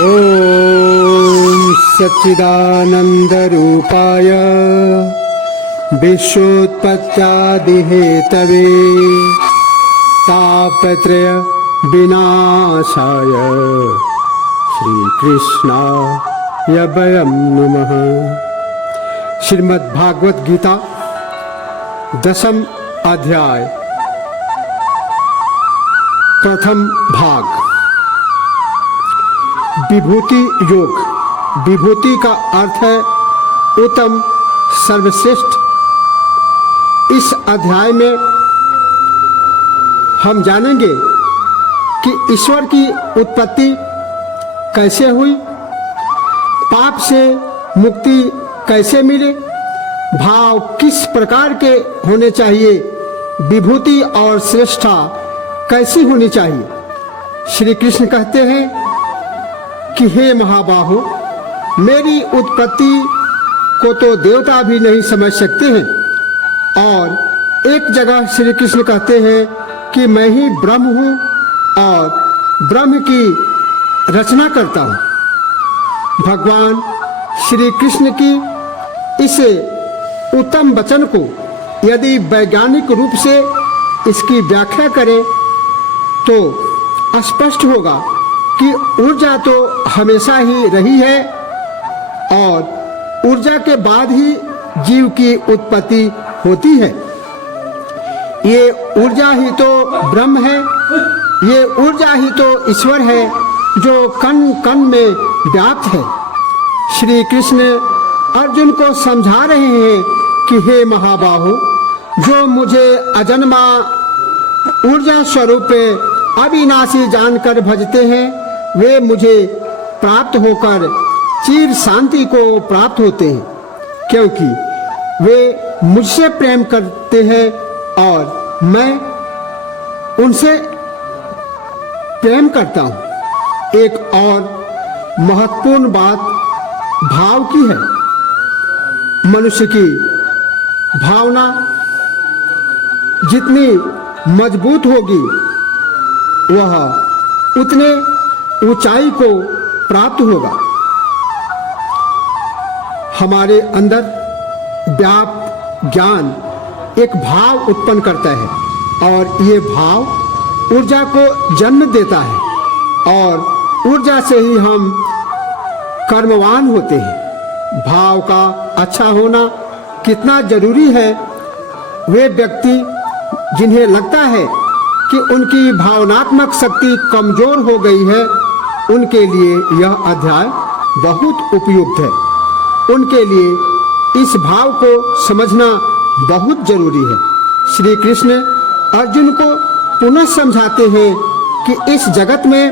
ॐ सच्चिदानन्दरूपाय विश्वोत्पत्त्यादिहेतवे तापत्रय विनाशाय श्रीकृष्णाय वयं नमः। श्रीमद्भागवत गीता 10 अध्याय प्रथम भाग विभूति योग। विभूति का अर्थ है उत्तम, सर्वश्रेष्ठ। इस अध्याय में हम जानेंगे कि ईश्वर की उत्पत्ति कैसे हुई, पाप से मुक्ति कैसे मिले, भाव किस प्रकार के होने चाहिए, विभूति और श्रेष्ठता कैसी होनी चाहिए। श्री कृष्ण कहते हैं कि हे महाबाहो, मेरी उत्पत्ति को तो देवता भी नहीं समझ सकते हैं। और एक जगह श्री कृष्ण कहते हैं कि मैं ही ब्रह्म हूँ और ब्रह्म की रचना करता हूँ। भगवान श्री कृष्ण की इस उत्तम वचन को यदि वैज्ञानिक रूप से इसकी व्याख्या करें तो स्पष्ट होगा कि ऊर्जा तो हमेशा ही रही है और ऊर्जा के बाद ही जीव की उत्पत्ति होती है। ये ऊर्जा ही तो ब्रह्म है, ये ऊर्जा ही तो ईश्वर है जो कण कण में व्याप्त है। श्री कृष्ण अर्जुन को समझा रहे हैं कि हे महाबाहो, जो मुझे अजन्मा ऊर्जा स्वरूप अविनाशी जानकर भजते हैं वे मुझे प्राप्त होकर चिर शांति को प्राप्त होते हैं, क्योंकि वे मुझसे प्रेम करते हैं और मैं उनसे प्रेम करता हूँ। एक और महत्वपूर्ण बात भाव की है। मनुष्य की भावना जितनी मजबूत होगी वह उतने ऊंचाई को प्राप्त होगा। हमारे अंदर व्याप्त ज्ञान एक भाव उत्पन्न करता है और ये भाव ऊर्जा को जन्म देता है और ऊर्जा से ही हम कर्मवान होते हैं। भाव का अच्छा होना कितना जरूरी है, वे व्यक्ति जिन्हें लगता है कि उनकी भावनात्मक शक्ति कमजोर हो गई है, उनके लिए यह अध्याय बहुत उपयुक्त है। उनके लिए इस भाव को समझना बहुत जरूरी है। श्री कृष्ण अर्जुन को पुनः समझाते हैं कि इस जगत में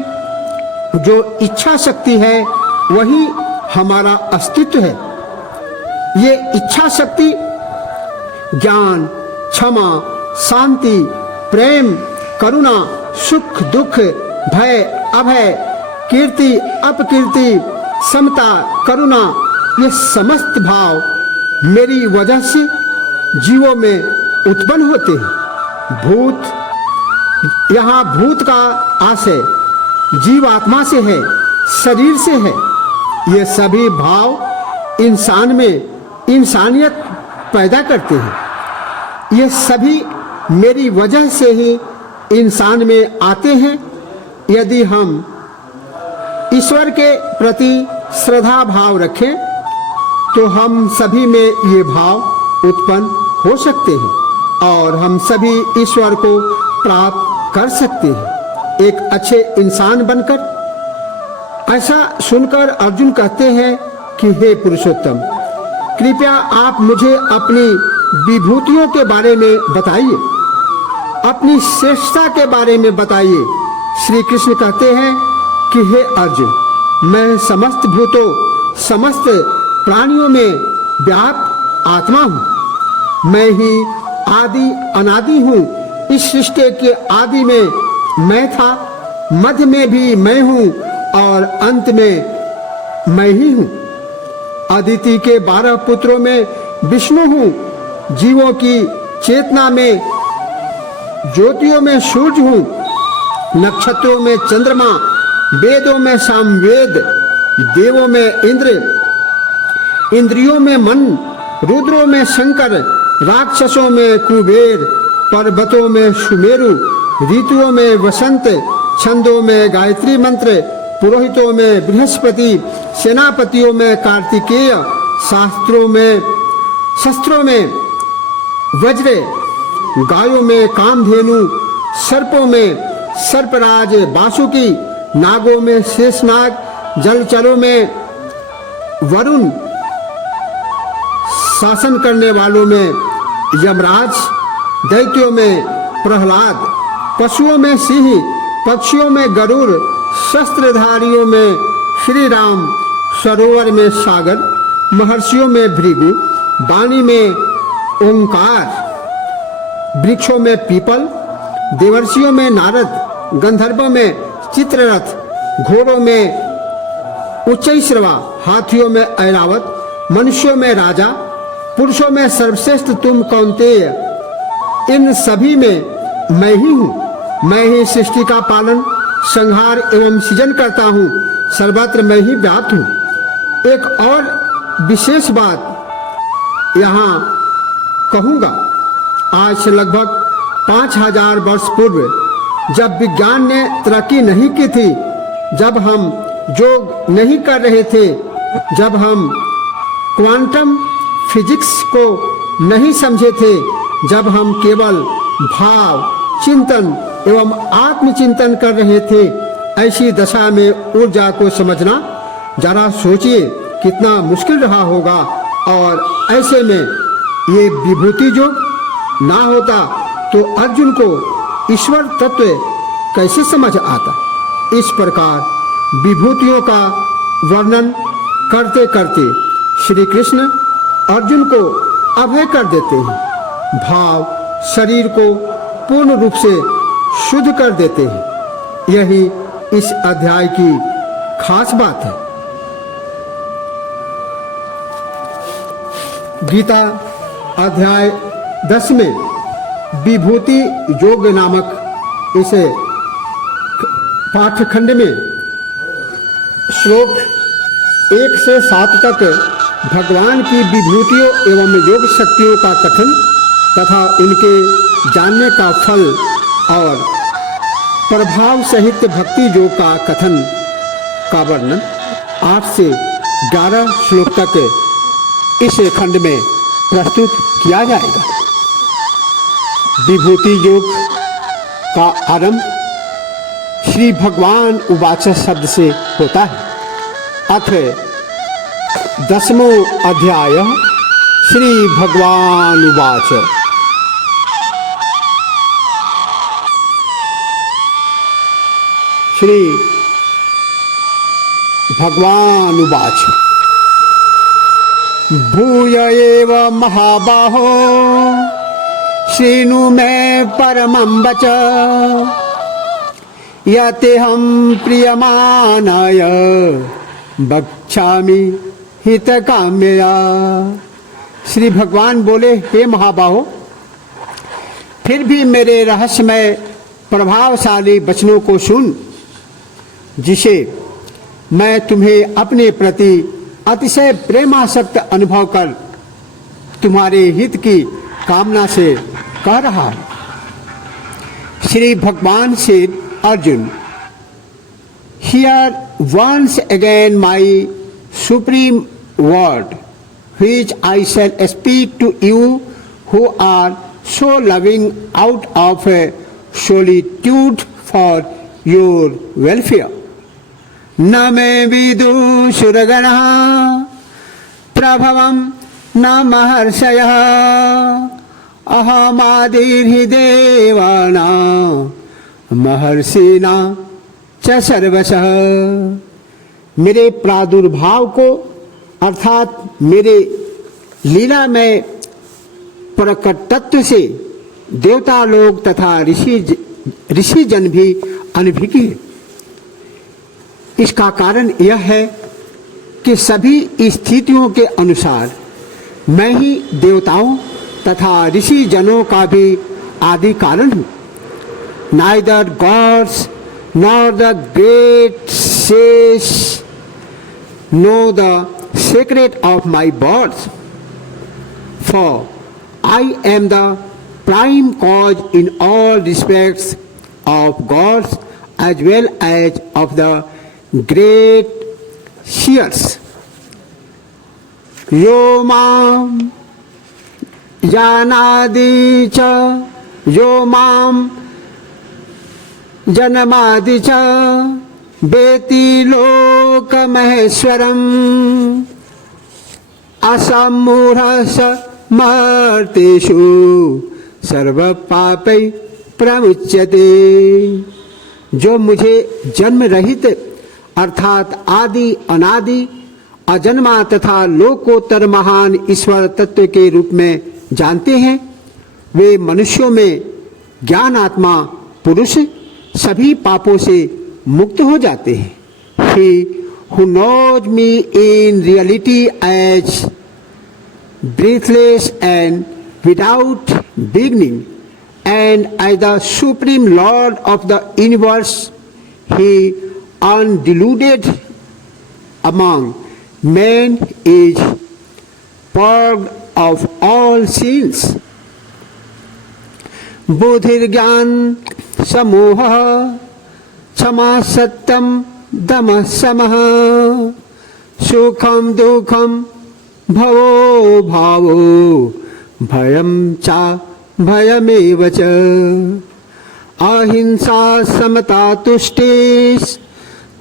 जो इच्छा शक्ति है वही हमारा अस्तित्व है। ये इच्छा शक्ति ज्ञान, क्षमा, शांति, प्रेम, करुणा, सुख दुख, भय अभय, कीर्ति अपकीर्ति, समता, करुणा, ये समस्त भाव मेरी वजह से जीवों में उत्पन्न होते हैं। भूत, यहाँ भूत का आशय जीव आत्मा से है, शरीर से है। ये सभी भाव इंसान में इंसानियत पैदा करते हैं। ये सभी मेरी वजह से ही इंसान में आते हैं। यदि हम ईश्वर के प्रति श्रद्धा भाव रखें तो हम सभी में ये भाव उत्पन्न हो सकते हैं और हम सभी ईश्वर को प्राप्त कर सकते हैं एक अच्छे इंसान बनकर। ऐसा सुनकर अर्जुन कहते हैं कि हे पुरुषोत्तम, कृपया आप मुझे अपनी विभूतियों के बारे में बताइए, अपनी श्रेष्ठता के बारे में बताइए। श्री कृष्ण कहते हैं कि हे अर्जुन, मैं समस्त भूतों, समस्त प्राणियों में व्याप्त आत्मा हूँ। मैं ही आदि अनादि हूँ। इस सृष्टि के आदि में मैं था, मध्य में भी मैं हूँ और अंत में मैं ही हूँ। अदिति के 12 पुत्रों में विष्णु हूँ। जीवों की चेतना में, ज्योतियों में सूर्य हूँ, नक्षत्रों में चंद्रमा, वेदों में सामवेद, देवों में इंद्र, इंद्रियों में मन, रुद्रों में शंकर, राक्षसों में कुबेर, पर्वतों में सुमेरु, ऋतुओं में वसंत, छंदों में गायत्री मंत्र, पुरोहितों में बृहस्पति, सेनापतियों में कार्तिकेय, शस्त्रों में वज्र, गायों में कामधेनु, सर्पों में सर्पराज वासुकी, नागों में शेषनाग, जलचरों में वरुण, शासन करने वालों में यमराज, दैत्यों में प्रहलाद, पशुओं में सिंह, पक्षियों में गरुड़, शस्त्रधारियों में श्री राम, सरोवर में सागर, महर्षियों में भृगु, वाणी में ओंकार, वृक्षों में पीपल, देवर्षियों में नारद, गंधर्वों में चित्ररथ, घोड़ों में उच्चैश्रवा, हाथियों में ऐरावत, मनुष्यों में राजा, पुरुषों में सर्वश्रेष्ठ तुम कौन्तेय, इन सभी में मैं ही हूँ। मैं ही सृष्टि का पालन, संहार एवं सृजन करता हूँ, सर्वत्र मैं ही व्याप्त हूँ। एक और विशेष बात यहाँ कहूँगा। आज से लगभग 5000 वर्ष पूर्व जब विज्ञान ने तरक्की नहीं की थी, जब हम योग नहीं कर रहे थे, जब हम क्वांटम फिजिक्स को नहीं समझे थे, जब हम केवल भाव चिंतन एवं आत्मचिंतन कर रहे थे, ऐसी दशा में ऊर्जा को समझना जरा सोचिए कितना मुश्किल रहा होगा। और ऐसे में ये विभूति योग ना होता तो अर्जुन को ईश्वर तत्व कैसे समझ आता। इस प्रकार विभूतियों का वर्णन करते करते श्री कृष्ण अर्जुन को अभय कर देते हैं। भाव शरीर को पूर्ण रूप से शुद्ध कर देते हैं। यही इस अध्याय की खास बात है। गीता अध्याय 10 में विभूति योग नामक इस पाठ्यखंड में श्लोक 1 से 7 तक भगवान की विभूतियों एवं योग शक्तियों का कथन तथा उनके जानने का फल और प्रभाव सहित भक्ति योग का कथन का वर्णन 8 से 11 श्लोक तक इस खंड में प्रस्तुत किया जाएगा। विभूति योग का आरंभ श्री भगवान उवाच शब्द से होता है। अथ 10वां अध्याय श्री भगवान उवाच। श्री भगवान उवाच। भूय एव महाबाहो शृणु मे परमं वच यतेऽहं प्रीयमाणाय वक्ष्यामि हितकाम्यया। श्री भगवान बोले, हे महाबाहो, फिर भी मेरे रहस्यमय प्रभावशाली वचनों को सुन, जिसे मैं तुम्हें अपने प्रति अतिशय प्रेमासक्त अनुभव कर तुम्हारे हित की कामना से कह रहा हूं। श्री भगवान से Arjun, here once again my supreme word, which I shall speak to you who are so loving out of solitude for your welfare. न मे विदुषुरगणः प्रभवं न महर्षयः अहमादिर्हि देवानां महर्षिणां च सर्वशः। मेरे प्रादुर्भाव को अर्थात मेरे लीला में प्रकटत्व से देवता लोग तथा ऋषि जन भी अनभिज्ञ हैं। इसका कारण यह है कि सभी स्थितियों के अनुसार मैं ही देवताओं तथा ऋषि जनों का भी आदि कारण हूँ। Neither gods nor the great sages know the secret of my birth. For I am the prime cause in all respects of gods as well as of the great seers. Yo mam janadi cha, yo mam janamadi cha, beti lokamaheswaram, asamurasa marteshu सर्व पापै प्रमुच्यते। जो मुझे जन्म रहित अर्थात आदि अनादि अजन्मा तथा लोकोत्तर महान ईश्वर तत्व के रूप में जानते हैं, वे मनुष्यों में ज्ञान आत्मा पुरुष सभी पापों से मुक्त हो जाते हैं। He who knows me in reality as breathless and without beginning, and as the supreme Lord of the universe, he undeluded among men is purged of all sins. बुद्धिर् ज्ञान समूह क्षमा सत्यम दमः समः सुखम दुखम भवो भावो भयम चा भयमेव च अहिंसा समता तुष्टिः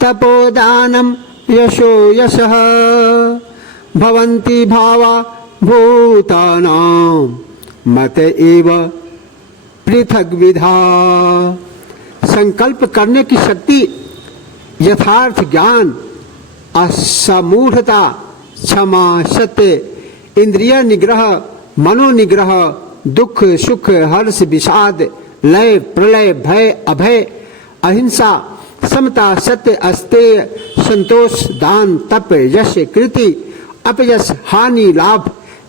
तपोदानं यशो यशः भवन्ति भावा भूतानां मत एव पृथग्विधा। संकल्प करने की शक्ति, यथार्थ ज्ञान, असमूढ़ता, क्षमा, सत्य, इंद्रिय निग्रह, मनोनिग्रह, दुख सुख हर्ष विषाद, लय प्रलय, भय अभय, अहिंसा, समता, सत्य, अस्तेय, संतोष, दान, तप, यश, कृति, अपयश, हानि, लाभ,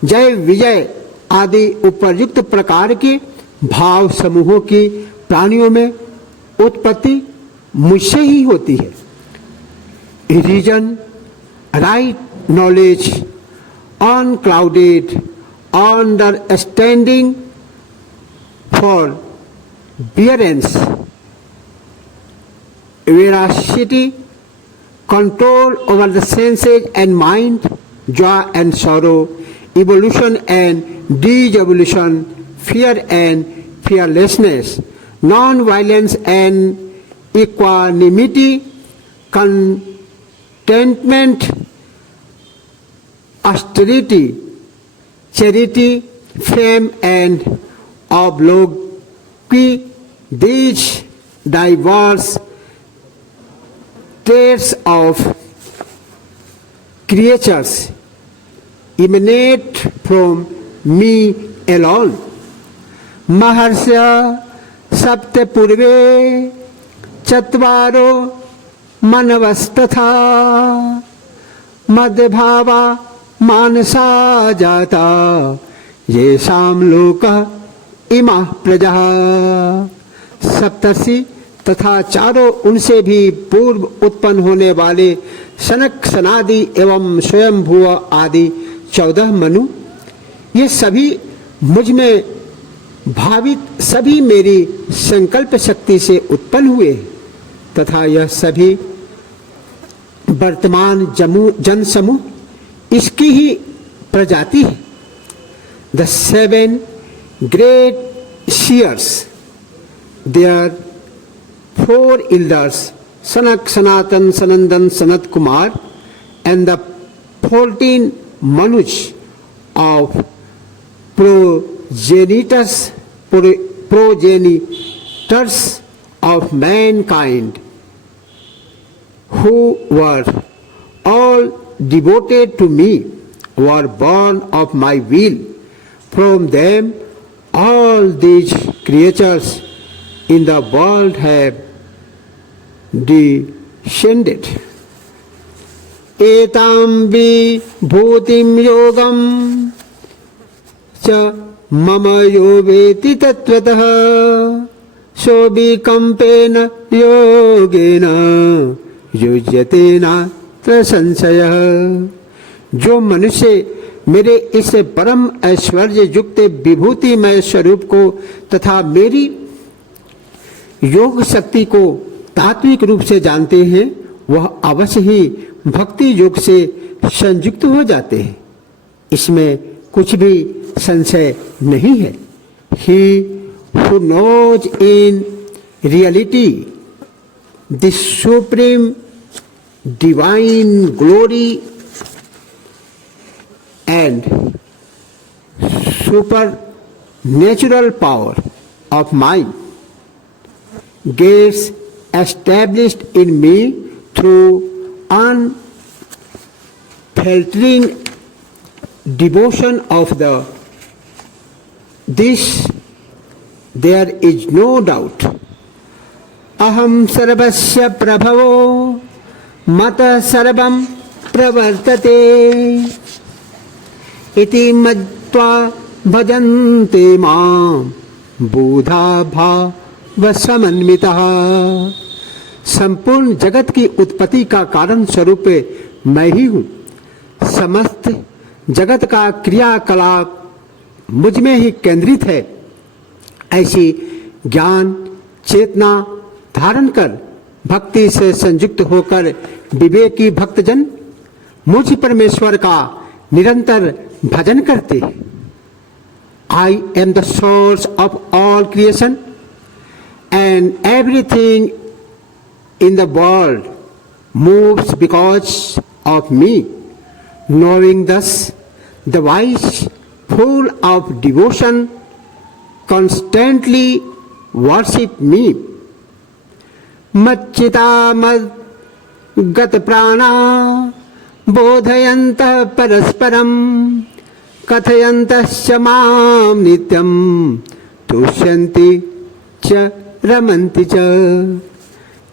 जय विजय आदि उपर्युक्त प्रकार के भाव समूहों की प्राणियों में उत्पत्ति मुझसे ही होती है। Reason, right knowledge, unclouded understanding, forbearance, veracity, control over the senses and mind, joy and sorrow, evolution and de-evolution, fear and fearlessness, non-violence and equanimity, contentment, austerity, charity, fame and obloquy. These diverse traits of creatures emanate from me alone. Maharsya sapte purve chatvaro manavastatha madbhava मानसा जाता ये शाम लोक इमा प्रजा। सप्तर्षि तथा चारों उनसे भी पूर्व उत्पन्न होने वाले सनक सनादि एवं स्वयंभुव आदि 14 मनु, ये सभी मुझ में भावित सभी मेरी संकल्प शक्ति से उत्पन्न हुए तथा यह सभी वर्तमान जन समूह इसकी ही प्रजाति है। The 7 great seers, their 4 elders, Sanak, Sanatan, Sanandan, Sanat Kumar, and the 14 Manuj of progenitors of mankind, who were all devoted to me, were born of my will. From them all these creatures in the world have descended. Etam vibhutim yogam cha mama yo veti tatvatah सोऽविकम्पेन योगेन युज्यते नात्र संशयः। जो मनुष्य मेरे इस परम ऐश्वर्य युक्त विभूतिमय स्वरूप को तथा मेरी योग शक्ति को तात्विक रूप से जानते हैं, वह अवश्य ही भक्ति योग से संयुक्त हो जाते हैं। इसमें कुछ भी संशय नहीं है। He who knows in reality the supreme divine glory and supernatural power of mind gets established in me through unfaltering devotion of this there is no doubt. Aham sarvasya prabhavo mata sarvam pravartate इति मत्वा भजन्ते मां बुधा भाव समन्वितः। संपूर्ण जगत की उत्पत्ति का कारण स्वरूप मैं ही हूँ। समस्त जगत का क्रियाकलाप मुझ में ही केंद्रित है। ऐसी ज्ञान चेतना धारण कर भक्ति से संयुक्त होकर विवेकी भक्तजन मुझ परमेश्वर का निरंतर भजन करते हैं। I am the source of all creation and everything in the world moves because of me. Knowing thus, the wise, full of devotion, constantly worship me. Machchita mad prana बोधयन्तः परस्परं कथयन्तश्च मां नित्यं तुष्यन्ति च रमन्ति च।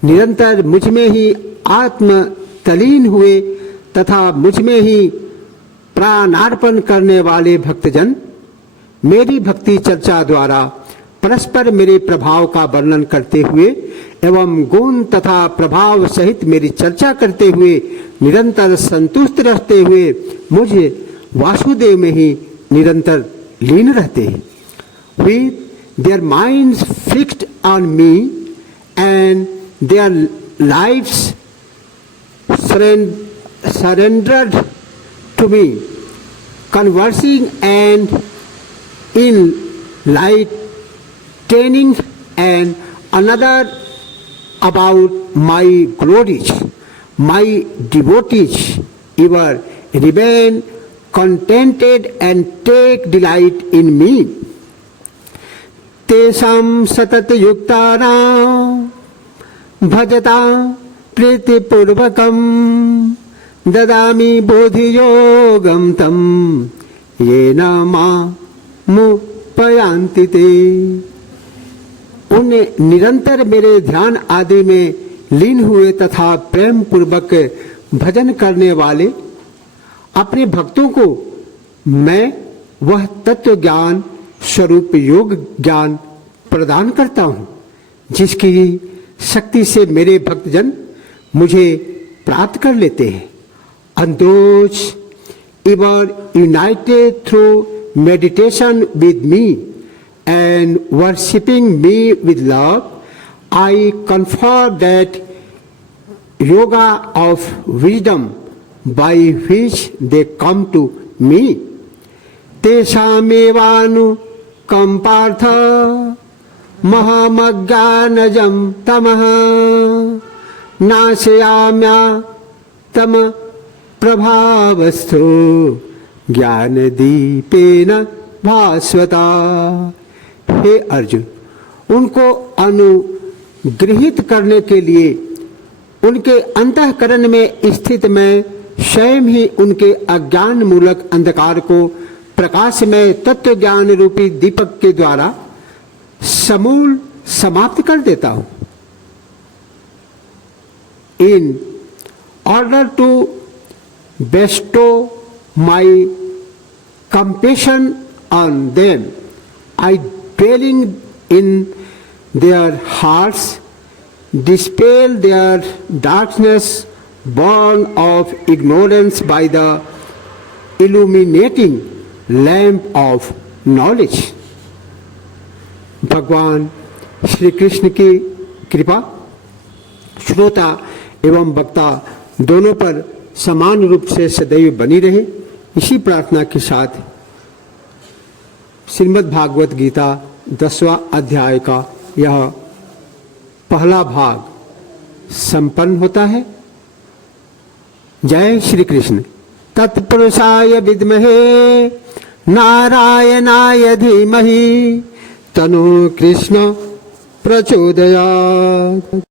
निरंतर मुझ में ही आत्म तलीन हुए तथा मुझ में ही प्राणार्पण करने वाले भक्तजन मेरी भक्ति चर्चा द्वारा परस्पर मेरे प्रभाव का वर्णन करते हुए एवं गुण तथा प्रभाव सहित मेरी चर्चा करते हुए निरंतर संतुष्ट रहते हुए मुझे वासुदेव में ही निरंतर लीन रहते हैं। With their minds fixed on me and their lives surrendered to me, conversing and enlightening and another about my glories, my devotees ever remain contented and take delight in me. Tesam satat yuktana bhajata pritipurvakam dadami bodhi yogam tam yena ma mupayanti te। उन्हें निरंतर मेरे ध्यान आदि में लीन हुए तथा प्रेम पूर्वक भजन करने वाले अपने भक्तों को मैं वह तत्व ज्ञान स्वरूप योग ज्ञान प्रदान करता हूँ, जिसकी शक्ति से मेरे भक्तजन मुझे प्राप्त कर लेते हैं। And those ever united through meditation with me and worshipping me with love, I confer that yoga of wisdom by which they come to me. Tesamevanu kampartha mahamagyanajam tamaha nasayamya tama prabhavastho ज्ञान दीपेन भास्वता। हे अर्जुन, उनको अनुग्रहित करने के लिए उनके अंतःकरण में स्थित मैं स्वयं ही उनके अज्ञान मूलक अंधकार को प्रकाश में तत्व ज्ञान रूपी दीपक के द्वारा समूल समाप्त कर देता हूं। In order to bestow my compassion on them, I dwelling in their hearts, dispel their darkness born of ignorance by the illuminating lamp of knowledge. भगवान श्री कृष्ण की कृपा श्रोता एवं वक्ता दोनों पर समान रूप से सदैव बनी रहे, इसी प्रार्थना के साथ श्रीमद् भागवत गीता 10वां अध्याय का यह पहला भाग संपन्न होता है। जय श्री कृष्ण। तत्पुरुषाय विद्महे नारायणाय धीमहि तन्नो कृष्ण प्रचोदयात्।